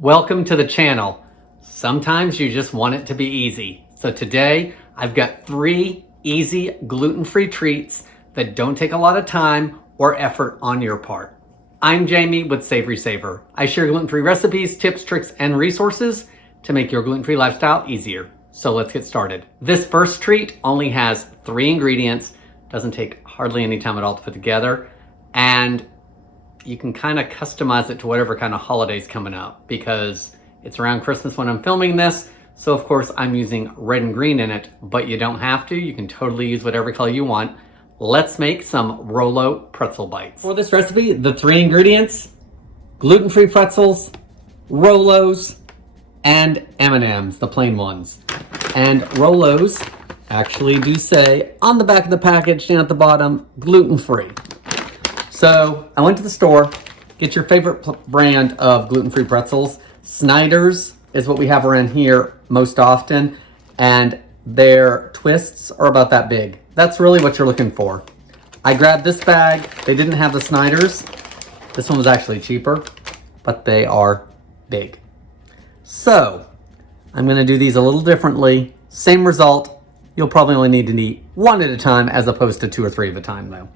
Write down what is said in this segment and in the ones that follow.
Welcome to the channel. Sometimes you just want it to be easy. So today I've got 3 easy gluten-free treats that don't take a lot of time or effort on your part. I'm Jamie with SavorySaver. I share gluten-free recipes, tips, tricks, and resources to make your gluten-free lifestyle easier. So let's get started. This first treat only has 3 ingredients, doesn't take hardly any time at all to put together, and you can kind of customize it to whatever kind of holiday's coming up because it's around Christmas when I'm filming this. So of course I'm using red and green in it, but you don't have to. You can totally use whatever color you want. Let's make some Rolo Pretzel Bites. For this recipe, the 3 ingredients: gluten-free pretzels, Rolos, and M&Ms, the plain ones. And Rolos actually do say on the back of the package down at the bottom, gluten-free. So I went to the store, get your favorite brand of gluten-free pretzels. Snyder's is what we have around here most often, and their twists are about that big. That's really what you're looking for. I grabbed this bag. They didn't have the Snyder's. This one was actually cheaper, but they are big. So I'm gonna do these a little differently. Same result. You'll probably only need to eat 1 at a time as opposed to 2 or 3 at a time though.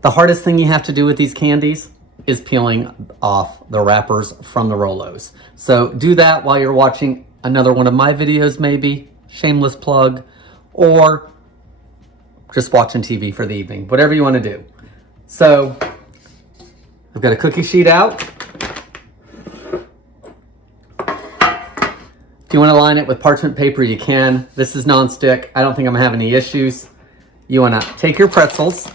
The hardest thing you have to do with these candies is peeling off the wrappers from the Rolos. So do that while you're watching another one of my videos maybe, shameless plug, or just watching TV for the evening, whatever you want to do. So I've got a cookie sheet out. If you want to line it with parchment paper, you can. This is nonstick. I don't think I'm gonna have any issues. You want to take your pretzels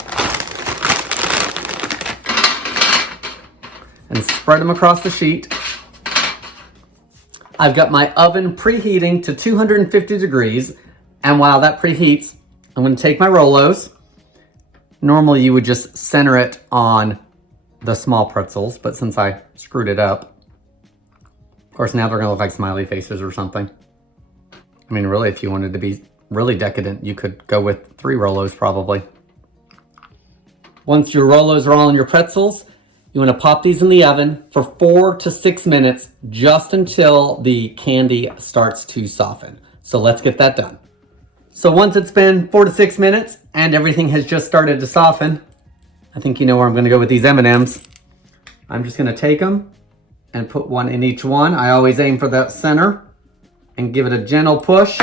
and spread them across the sheet. I've got my oven preheating to 250 degrees, and while that preheats, I'm going to take my Rolos. Normally you would just center it on the small pretzels, but since I screwed it up, of course now they're going to look like smiley faces or something. I mean, really, if you wanted to be really decadent, you could go with 3 Rolos probably. Once your Rolos are all in your pretzels, you want to pop these in the oven for 4 to 6 minutes, just until the candy starts to soften. So let's get that done. So once it's been 4 to 6 minutes and everything has just started to soften, I think you know where I'm going to go with these M&Ms. I'm just going to take them and put 1 in each one. I always aim for that center and give it a gentle push.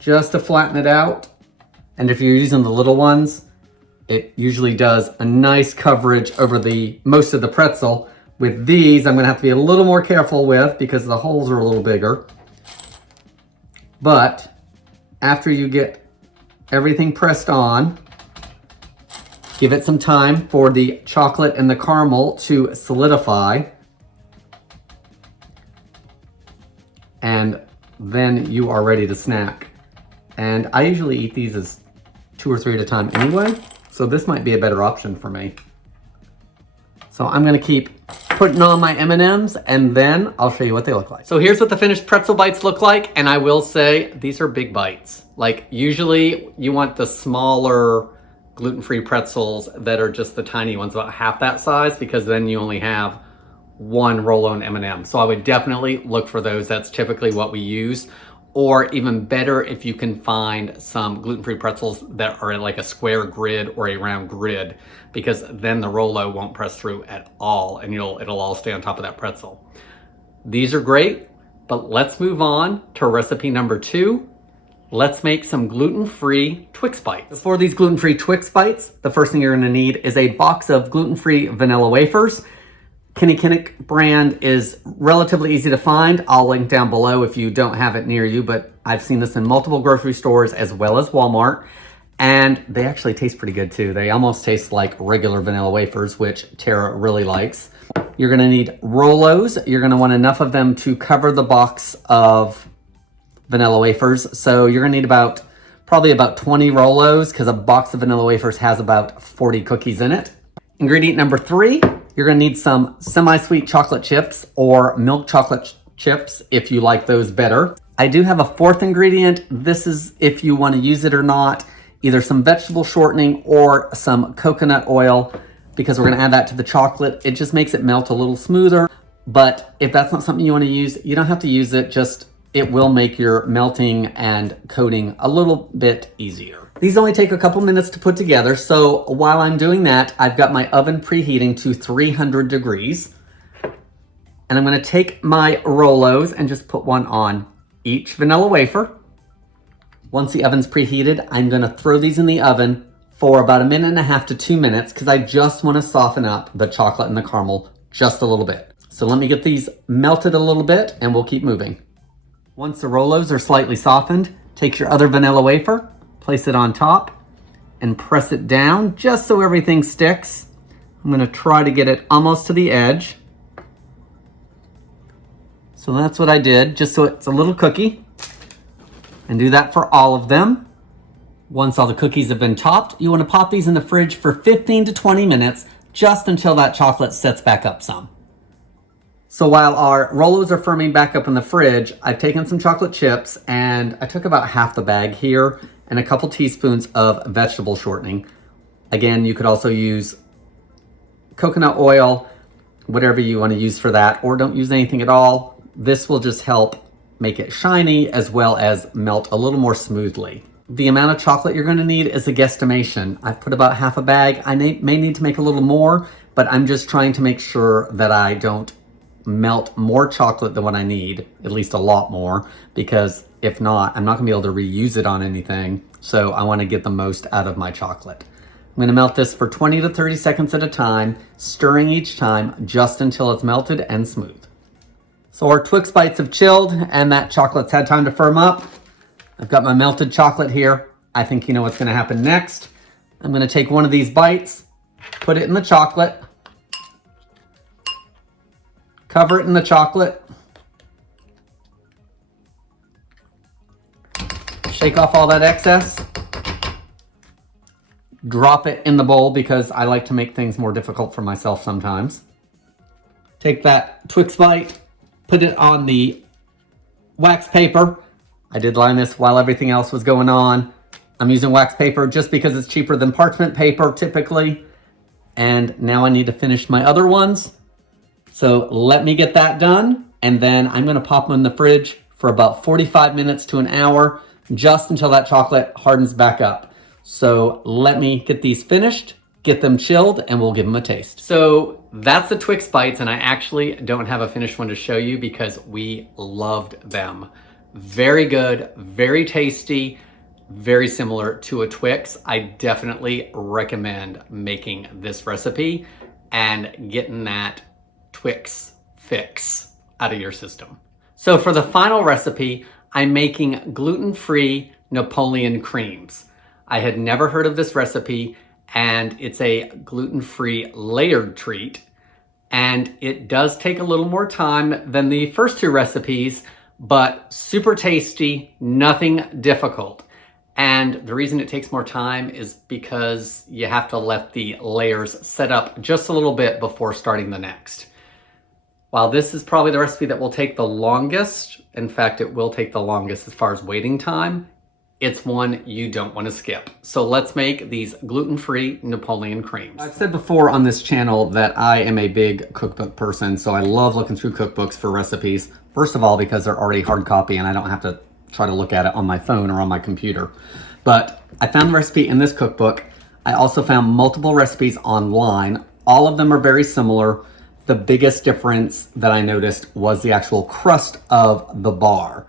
Just to flatten it out. And if you're using the little ones, it usually does a nice coverage over the most of the pretzel. With these, I'm gonna have to be a little more careful with because the holes are a little bigger. But after you get everything pressed on, give it some time for the chocolate and the caramel to solidify. And then you are ready to snack. And I usually eat these as 2 or 3 at a time anyway, so this might be a better option for me. So I'm gonna keep putting on my M&Ms and then I'll show you what they look like. So here's what the finished pretzel bites look like, and I will say these are big bites. Like usually you want the smaller gluten-free pretzels that are just the tiny ones, about half that size, because then you only have 1 Rolo and M&M. So I would definitely look for those. That's typically what we use. Or even better, if you can find some gluten-free pretzels that are in like a square grid or a round grid, because then the Rolo won't press through at all and it'll all stay on top of that pretzel. These are great, but let's move on to recipe number 2. Let's make some gluten-free Twix Bites. For these gluten-free Twix Bites, the first thing you're gonna need is a box of gluten-free vanilla wafers. Kinnikinnick brand is relatively easy to find. I'll link down below if you don't have it near you, but I've seen this in multiple grocery stores as well as Walmart, and they actually taste pretty good too. They almost taste like regular vanilla wafers, which Tara really likes. You're gonna need Rolos. You're gonna want enough of them to cover the box of vanilla wafers. So you're gonna need probably about 20 Rolos, because a box of vanilla wafers has about 40 cookies in it. Ingredient number 3, you're gonna need some semi-sweet chocolate chips or milk chocolate chips if you like those better. I do have a 4th ingredient. This is if you wanna use it or not. either some vegetable shortening or some coconut oil, because we're gonna add that to the chocolate. It just makes it melt a little smoother. But if that's not something you wanna use, you don't have to use it, just it will make your melting and coating a little bit easier. These only take a couple minutes to put together, so while I'm doing that, I've got my oven preheating to 300 degrees. And I'm gonna take my Rolos and just put one on each vanilla wafer. Once the oven's preheated, I'm gonna throw these in the oven for about 1.5 to 2 minutes because I just wanna soften up the chocolate and the caramel just a little bit. So let me get these melted a little bit and we'll keep moving. Once the Rolos are slightly softened, take your other vanilla wafer, place it on top, and press it down just so everything sticks. I'm gonna try to get it almost to the edge. So that's what I did, just so it's a little cookie. And do that for all of them. Once all the cookies have been topped, you want to pop these in the fridge for 15 to 20 minutes, just until that chocolate sets back up some. So while our Rolos are firming back up in the fridge, I've taken some chocolate chips and I took about half the bag here and a couple teaspoons of vegetable shortening. Again, you could also use coconut oil, whatever you want to use for that, or don't use anything at all. This will just help make it shiny as well as melt a little more smoothly. The amount of chocolate you're going to need is a guesstimation. I've put about half a bag. I may need to make a little more, but I'm just trying to make sure that I don't melt more chocolate than what I need, at least a lot more, because if not, I'm not going to be able to reuse it on anything. So I want to get the most out of my chocolate. I'm going to melt this for 20 to 30 seconds at a time, stirring each time just until it's melted and smooth. So our Twix Bites have chilled and that chocolate's had time to firm up. I've got my melted chocolate here. I think you know what's gonna happen next. I'm gonna take one of these bites, put it in the chocolate, cover it in the chocolate, shake off all that excess, drop it in the bowl because I like to make things more difficult for myself sometimes. Take that Twix Bite, put it on the wax paper. I did line this while everything else was going on. I'm using wax paper just because it's cheaper than parchment paper typically. And now I need to finish my other ones. So let me get that done. And then I'm gonna pop them in the fridge for about 45 minutes to an hour, just until that chocolate hardens back up. So let me get these finished, get them chilled, and we'll give them a taste. So that's the Twix Bites, and I actually don't have a finished one to show you because we loved them. Very good, very tasty, very similar to a Twix. I definitely recommend making this recipe and getting that Twix fix out of your system. So for the final recipe, I'm making gluten-free Napoleon Creams. I had never heard of this recipe, and it's a gluten-free layered treat. And it does take a little more time than the first two recipes, but super tasty, nothing difficult. And the reason it takes more time is because you have to let the layers set up just a little bit before starting the next. While this is probably the recipe that will take the longest, in fact, it will take the longest as far as waiting time, it's one you don't want to skip. So let's make these gluten-free Napoleon Creams. I've said before on this channel that I am a big cookbook person, so I love looking through cookbooks for recipes. First of all, because they're already hard copy and I don't have to try to look at it on my phone or on my computer. But I found the recipe in this cookbook. I also found multiple recipes online. All of them are very similar. The biggest difference that I noticed was the actual crust of the bar.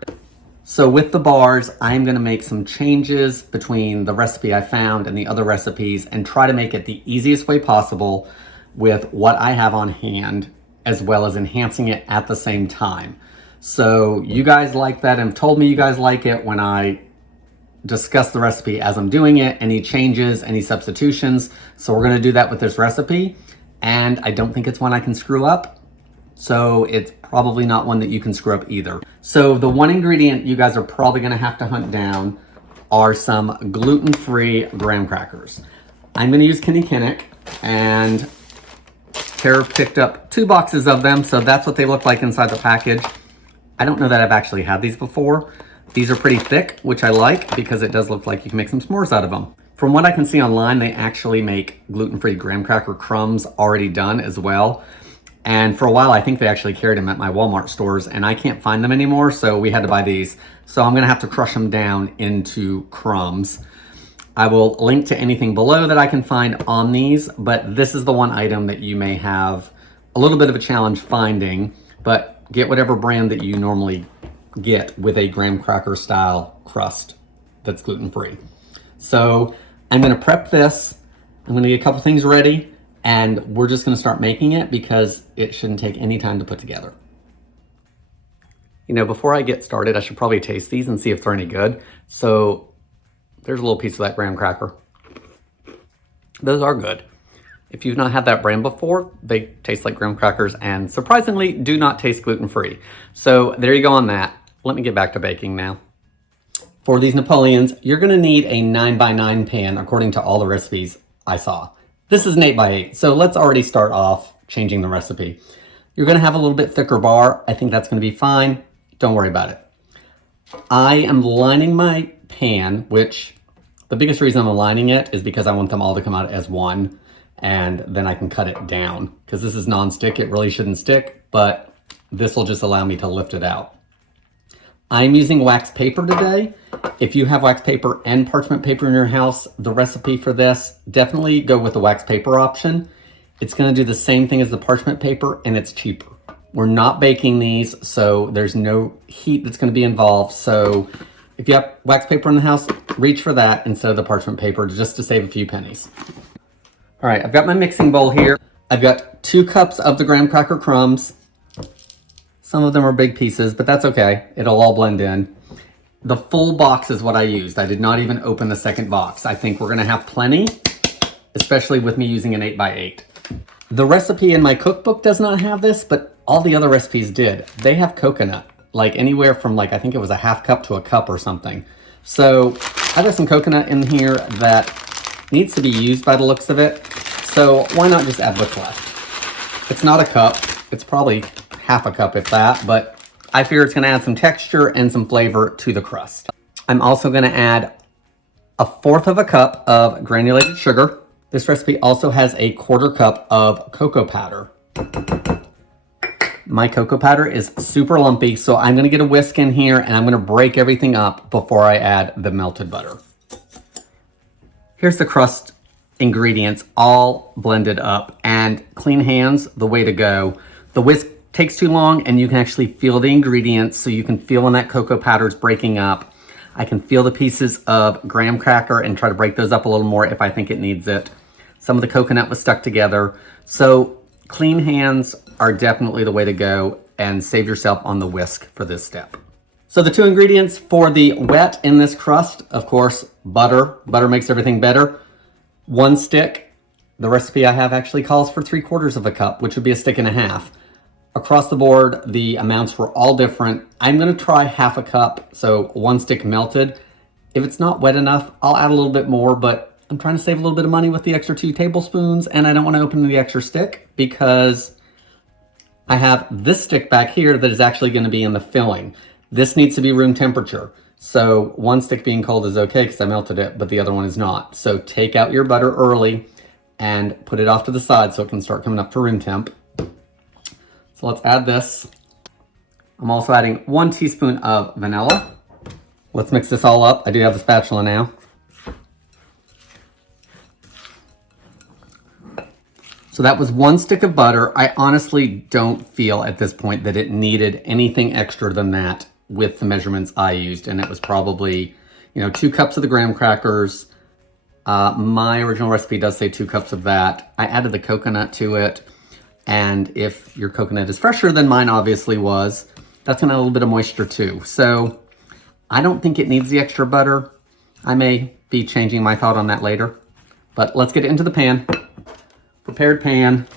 So with the bars, I'm gonna make some changes between the recipe I found and the other recipes and try to make it the easiest way possible with what I have on hand, as well as enhancing it at the same time. So you guys like that and told me you guys like it when I discuss the recipe as I'm doing it, any changes, any substitutions. So we're gonna do that with this recipe. And I don't think it's one I can screw up. So it's probably not one that you can screw up either. So the one ingredient you guys are probably gonna have to hunt down are some gluten-free graham crackers. I'm gonna use Kenny Kinnick, and Tara picked up 2 boxes of them, so that's what they look like inside the package. I don't know that I've actually had these before. These are pretty thick, which I like because it does look like you can make some s'mores out of them. From what I can see online, they actually make gluten-free graham cracker crumbs already done as well. And for a while, I think they actually carried them at my Walmart stores, and I can't find them anymore, so we had to buy these. So I'm gonna have to crush them down into crumbs. I will link to anything below that I can find on these, but this is the one item that you may have a little bit of a challenge finding, but get whatever brand that you normally get with a graham cracker style crust that's gluten-free. So I'm gonna prep this. I'm gonna get a couple things ready, and we're just gonna start making it because it shouldn't take any time to put together. You know, before I get started, I should probably taste these and see if they're any good. So there's a little piece of that graham cracker. Those are good. If you've not had that brand before, they taste like graham crackers and surprisingly do not taste gluten-free. So there you go on that. Let me get back to baking now. For these Napoleons, you're gonna need a 9x9 pan according to all the recipes I saw. This is an 8x8, so let's already start off changing the recipe. You're gonna have a little bit thicker bar. I think that's gonna be fine. Don't worry about it. I am lining my pan, which the biggest reason I'm lining it is because I want them all to come out as one, and then I can cut it down. Because this is non-stick, it really shouldn't stick, but this will just allow me to lift it out. I'm using wax paper today. If you have wax paper and parchment paper in your house, the recipe for this, definitely go with the wax paper option. It's gonna do the same thing as the parchment paper and it's cheaper. We're not baking these, so there's no heat that's gonna be involved. So if you have wax paper in the house, reach for that instead of the parchment paper just to save a few pennies. All right, I've got my mixing bowl here. I've got 2 cups of the graham cracker crumbs. Some of them are big pieces, but that's okay. It'll all blend in. The full box is what I used. I did not even open the second box. I think we're gonna have plenty, especially with me using an 8x8. The recipe in my cookbook does not have this, but all the other recipes did. They have coconut, like anywhere from I think it was a half cup to a cup or something. So I've got some coconut in here that needs to be used by the looks of it. So why not just add what's left? It's not a cup. It's probably half a cup if that, but I figure it's gonna add some texture and some flavor to the crust. I'm also gonna add 1/4 of a cup of granulated sugar. This recipe also has a 1/4 cup of cocoa powder. My cocoa powder is super lumpy, so I'm gonna get a whisk in here and I'm gonna break everything up before I add the melted butter. Here's the crust ingredients all blended up, and clean hands, the way to go. The whisk takes too long and you can actually feel the ingredients, so you can feel when that cocoa powder is breaking up. I can feel the pieces of graham cracker and try to break those up a little more if I think it needs it. Some of the coconut was stuck together. So clean hands are definitely the way to go, and save yourself on the whisk for this step. So the 2 ingredients for the wet in this crust, of course, butter. Butter makes everything better. 1 stick. The recipe I have actually calls for 3/4 of a cup, which would be a stick and a half. Across the board, the amounts were all different. I'm gonna try half a cup, so 1 stick melted. If it's not wet enough, I'll add a little bit more, but I'm trying to save a little bit of money with the extra 2 tablespoons, and I don't wanna open the extra stick because I have this stick back here that is actually gonna be in the filling. This needs to be room temperature. So 1 stick being cold is okay because I melted it, but the other one is not. So take out your butter early and put it off to the side so it can start coming up to room temp. So let's add this. I'm also adding 1 teaspoon of vanilla. Let's mix this all up. I do have the spatula now. So that was 1 stick of butter. I honestly don't feel at this point that it needed anything extra than that with the measurements I used. And it was probably, 2 cups of the graham crackers. My original recipe does say 2 cups of that. I added the coconut to it. And if your coconut is fresher than mine obviously was, that's gonna add a little bit of moisture too. So I don't think it needs the extra butter. I may be changing my thought on that later, but let's get it into the pan. Prepared pan.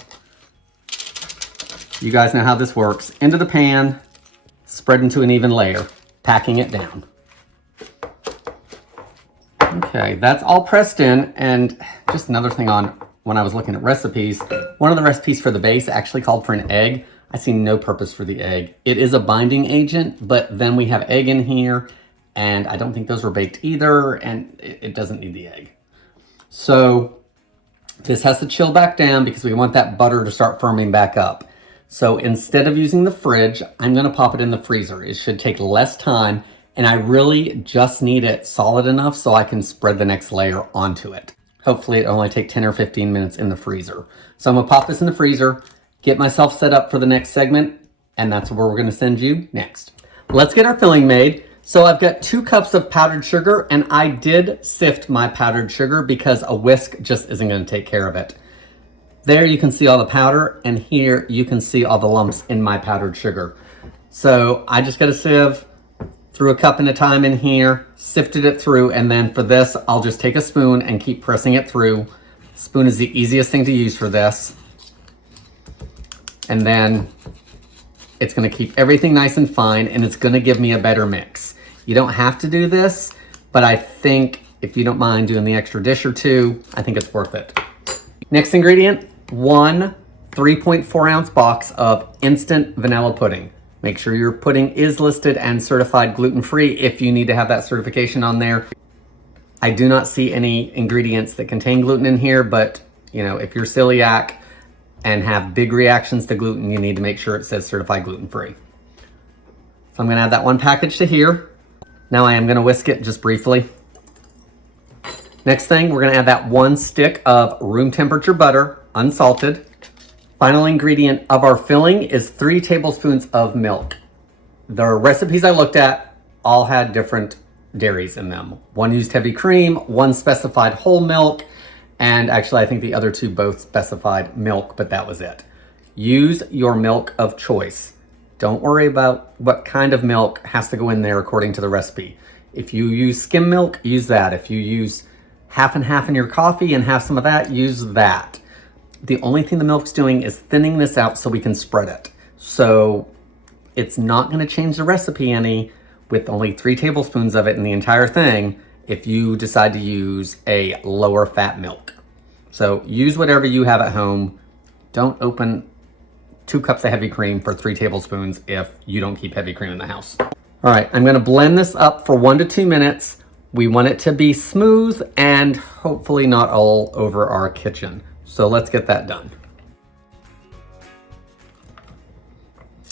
You guys know how this works. Into the pan, spread into an even layer, packing it down. Okay, that's all pressed in. And just another thing on when I was looking at recipes, one of the recipes for the base actually called for an egg. I see no purpose for the egg. It is a binding agent, but then we have egg in here, and I don't think those were baked either, and it doesn't need the egg. So this has to chill back down because we want that butter to start firming back up. So instead of using the fridge, I'm gonna pop it in the freezer. It should take less time, and I really just need it solid enough so I can spread the next layer onto it. Hopefully it'll only take 10 or 15 minutes in the freezer. So I'm gonna pop this in the freezer, get myself set up for the next segment, and that's where we're gonna send you next. Let's get our filling made. So I've got 2 cups of powdered sugar, and I did sift my powdered sugar because a whisk just isn't gonna take care of it. There you can see all the powder, and here you can see all the lumps in my powdered sugar. So I just got a sieve, threw a cup at a time in here, sifted it through, and then for this, I'll just take a spoon and keep pressing it through. Spoon is the easiest thing to use for this. And then it's gonna keep everything nice and fine, and it's gonna give me a better mix. You don't have to do this, but I think if you don't mind doing the extra dish or two, I think it's worth it. Next ingredient, 1 3.4 ounce box of instant vanilla pudding. Make sure your pudding is listed and certified gluten-free if you need to have that certification on there. I do not see any ingredients that contain gluten in here, but you know, if you're celiac and have big reactions to gluten, you need to make sure it says certified gluten-free. So I'm gonna add that 1 package to here. Now I am gonna whisk it just briefly. Next thing, we're gonna add that 1 stick of room temperature butter, unsalted. Final ingredient of our filling is 3 tablespoons of milk. The recipes I looked at all had different dairies in them. 1 used heavy cream, 1 specified whole milk, and actually I think the other 2 both specified milk, but that was it. Use your milk of choice. Don't worry about what kind of milk has to go in there according to the recipe. If you use skim milk, use that. If you use half and half in your coffee and have some of that, use that. The only thing the milk's doing is thinning this out so we can spread it. So it's not gonna change the recipe any with only 3 tablespoons of it in the entire thing if you decide to use a lower fat milk. So use whatever you have at home. Don't open 2 cups of heavy cream for 3 tablespoons if you don't keep heavy cream in the house. All right, I'm gonna blend this up for 1 to 2 minutes. We want it to be smooth and hopefully not all over our kitchen. So let's get that done.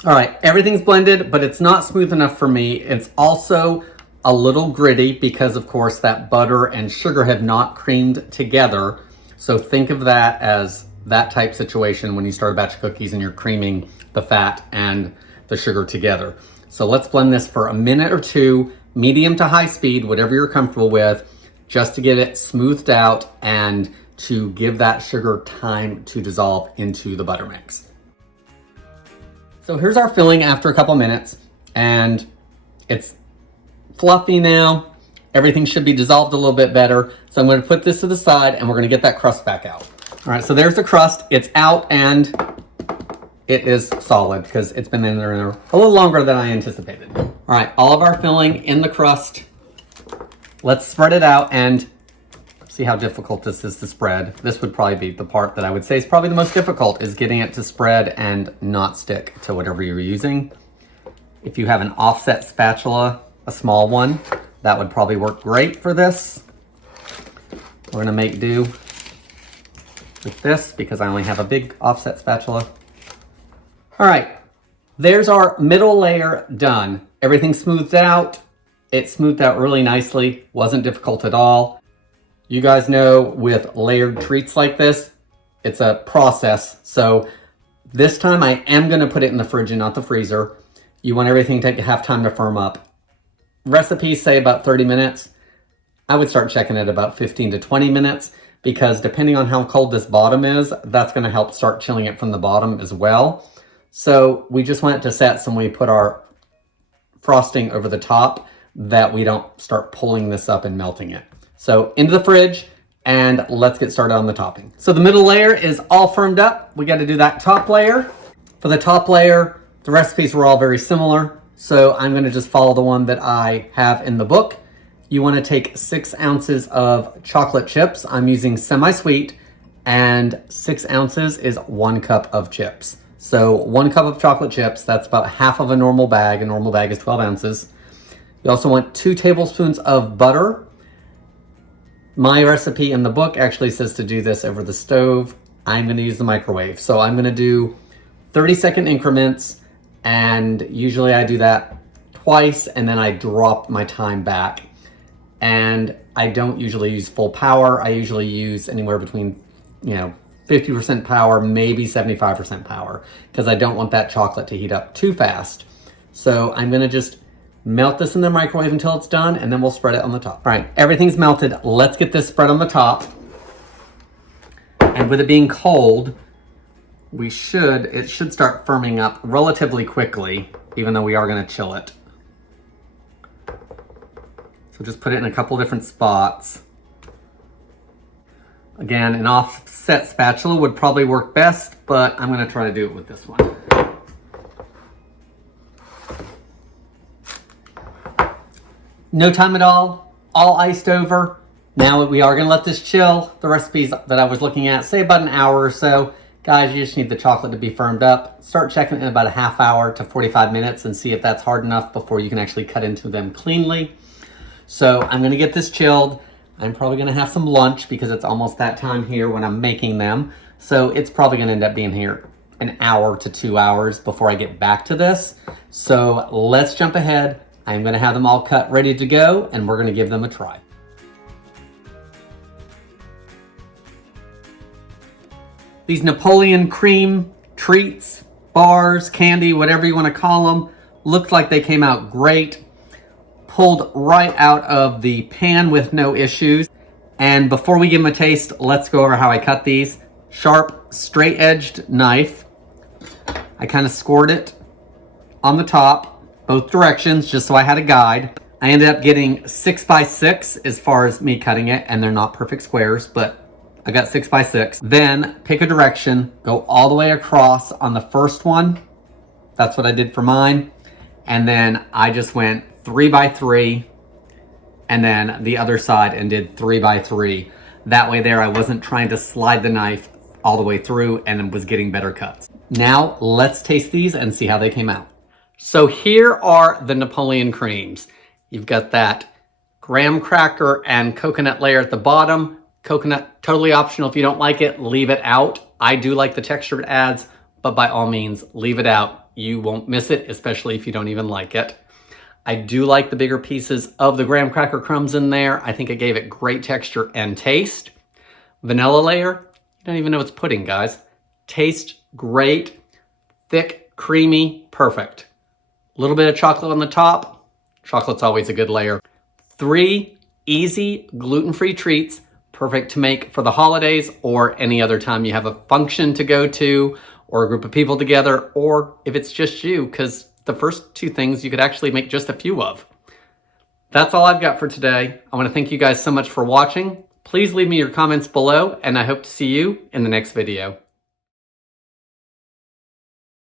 All right, everything's blended, but it's not smooth enough for me. It's also a little gritty because of course that butter and sugar have not creamed together. So think of that as that type situation when you start a batch of cookies and you're creaming the fat and the sugar together. So let's blend this for a minute or 2, medium to high speed, whatever you're comfortable with, just to get it smoothed out and to give that sugar time to dissolve into the butter mix. So here's our filling after a couple minutes, and it's fluffy now. Everything should be dissolved a little bit better. So I'm gonna put this to the side and we're gonna get that crust back out. All right, so there's the crust. It's out and it is solid because it's been in there a little longer than I anticipated. All right, all of our filling in the crust. Let's spread it out and see how difficult this is to spread. This would probably be the part that I would say is probably the most difficult, is getting it to spread and not stick to whatever you're using. If you have an offset spatula, a small one, that would probably work great for this. We're gonna make do with this because I only have a big offset spatula. All right, there's our middle layer done. Everything smoothed out. It smoothed out really nicely, wasn't difficult at all. You guys know with layered treats like this, it's a process. So this time I am gonna put it in the fridge and not the freezer. You want everything to have time to firm up. Recipes say about 30 minutes. I would start checking it about 15 to 20 minutes because depending on how cold this bottom is, that's gonna help start chilling it from the bottom as well. So we just want it to set so when we put our frosting over the top that we don't start pulling this up and melting it. So into the fridge and let's get started on the topping. So the middle layer is all firmed up. We got to do that top layer. For the top layer, the recipes were all very similar. So I'm going to just follow the one that I have in the book. You want to take 6 ounces of chocolate chips. I'm using semi-sweet, and 6 ounces is 1 cup of chips. So 1 cup of chocolate chips, that's about half of a normal bag. A normal bag is 12 ounces. You also want 2 tablespoons of butter. My recipe in the book actually says to do this over the stove. I'm gonna use the microwave. So I'm gonna do 30-second increments, and usually I do that twice and then I drop my time back. And I don't usually use full power. I usually use anywhere between, 50% power, maybe 75% power, because I don't want that chocolate to heat up too fast. So I'm gonna just melt this in the microwave until it's done, and then we'll spread it on the top. All right, everything's melted. Let's get this spread on the top. And with it being cold, it should start firming up relatively quickly, even though we are gonna chill it. So just put it in a couple different spots. Again, an offset spatula would probably work best, but I'm gonna try to do it with this one. No time at all iced over. Now we are gonna let this chill. The recipes that I was looking at say about an hour or so. Guys, you just need the chocolate to be firmed up. Start checking in about a half hour to 45 minutes and see if that's hard enough before you can actually cut into them cleanly. So I'm gonna get this chilled. I'm probably gonna have some lunch because it's almost that time here when I'm making them. So it's probably gonna end up being here an hour to 2 hours before I get back to this. So let's jump ahead. I'm gonna have them all cut ready to go, and we're gonna give them a try. These Napoleon Cream treats, bars, candy, whatever you wanna call them, looked like they came out great. Pulled right out of the pan with no issues. And before we give them a taste, let's go over how I cut these. Sharp, straight-edged knife. I kind of scored it on the top, both directions, just so I had a guide. I ended up getting 6 by 6 as far as me cutting it, and they're not perfect squares, but I got 6 by 6. Then pick a direction, go all the way across on the first one. That's what I did for mine. And then I just went 3 by 3, and then the other side and did 3 by 3. That way there I wasn't trying to slide the knife all the way through and was getting better cuts. Now let's taste these and see how they came out. So here are the Napoleon Creams. You've got that graham cracker and coconut layer at the bottom. Coconut, totally optional. If you don't like it, leave it out. I do like the texture it adds, but by all means, leave it out. You won't miss it, especially if you don't even like it. I do like the bigger pieces of the graham cracker crumbs in there. I think it gave it great texture and taste. Vanilla layer, you don't even know it's pudding, guys. Tastes great, thick, creamy, perfect. A little bit of chocolate on the top. Chocolate's always a good layer. 3 easy gluten-free treats, perfect to make for the holidays or any other time you have a function to go to or a group of people together, or if it's just you, because the first 2 things you could actually make just a few of. That's all I've got for today. I want to thank you guys so much for watching. Please leave me your comments below, and I hope to see you in the next video.